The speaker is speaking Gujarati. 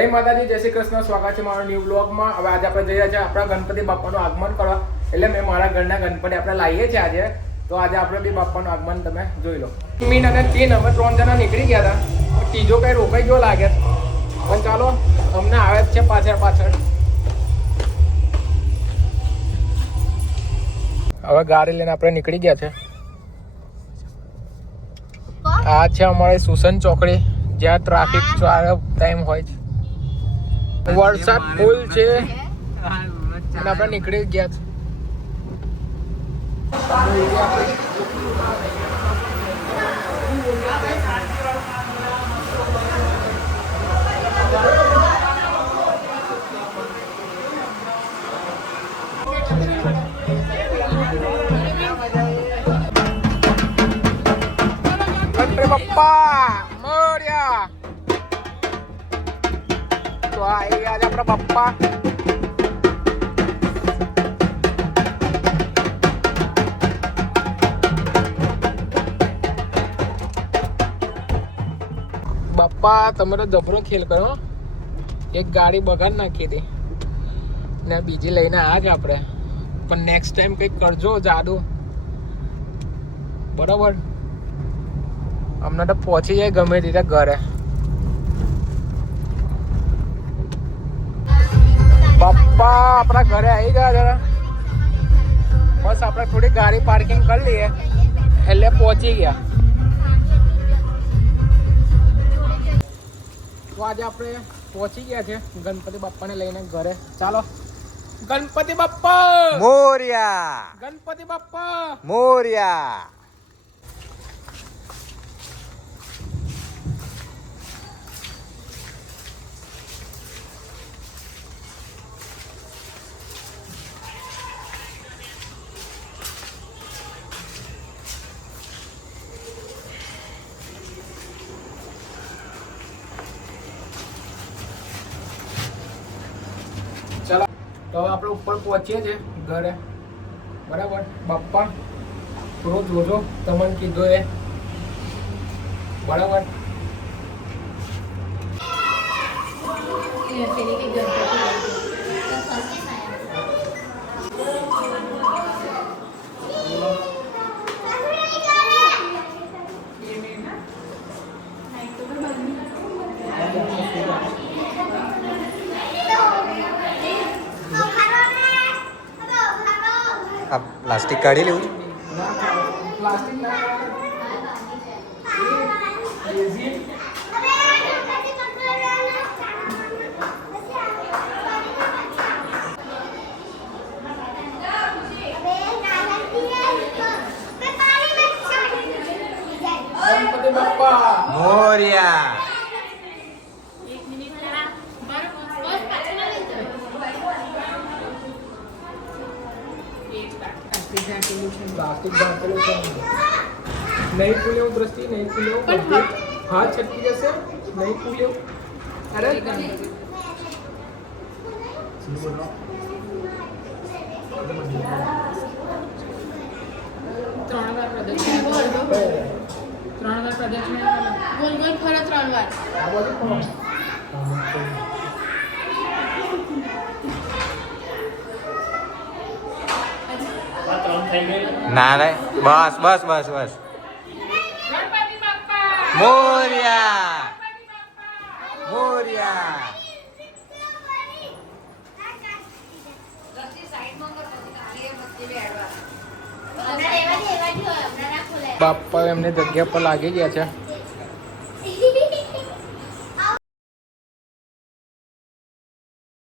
જય માતાજી, જય શ્રી કૃષ્ણ. સ્વાગત છે મારો ન્યૂ બ્લોગમાં. હવે આજે આપણે જઈ રહ્યા છીએ આપણા ગણપતિ બાપાનું આગમન કરવા. એટલે મેં મારા ઘરના ગણપતિ આપણે લાવીએ છીએ આજે. તો આજે આપણે બી બાપાનું આગમન તમે જોઈ લો. મીન અને તીન અમે 3 જણા નીકળી ગયા હતા. ત્રીજો કઈ રોકાઈ ગયો લાગે. પણ ચાલો, અમને આવે જ છે પાછળ. હવે ગાડી લઈને આપણે નીકળી ગયા છે. આ છે અમારી સુસન ચોકડી, જ્યાં ટ્રાફિક સારો ટાઈમ હોય છે. વરસાદ ફૂલ છે અને આપણે નીકળી ગયા છે. પપ્પા મોર્યા તો આ એ આજે આપણા પપ્પા. બાપા તમે તો જબરો ખેલ કરો. એક ગાડી બગાડ નાખી હતી ને બીજી લઈને આજ આપણે. પણ નેક્સ્ટ ટાઈમ કંઈક કરજો જાદુ, બરાબર? અમને તો પહોંચી જાય ગમે રીતે ઘરે. પપ્પા આપણા ઘરે આવી ગયા જરા. બસ આપણે થોડી ગાડી પાર્કિંગ કરી લઈએ એટલે પહોંચી ગયા. તો આજે આપણે પહોંચી ગયા છે ગણપતિ બાપ્પાને લઈને ઘરે. ચાલો, ગણપતિ બાપ્પા મોર્યા, ગણપતિ બાપ્પા મોર્યા. ચાલો, તો હવે આપણે ઉપર પહોંચીએ છીએ ઘરે, બરાબર? બાપ્પા થોડું જોજો, તમને કીધું એ, બરાબર? આ પ્લાસ્ટિક કાઢી લેવું. ગણપતિ બાપ્પા મોર્યા. પ્લાસ્ટિક બાંધેલું છે. નહીં ખુલ્યું દ્રષ્ટિ, નહીં ખુલ્યું. હાથ છટકી જશે. નહીં ખુલ્યું. અરે ના રે, બસ બસ બસ બસ. મોર્યા, મોર્યા. બાપ્પા એમને જગ્યા પર લાગી ગયા છે.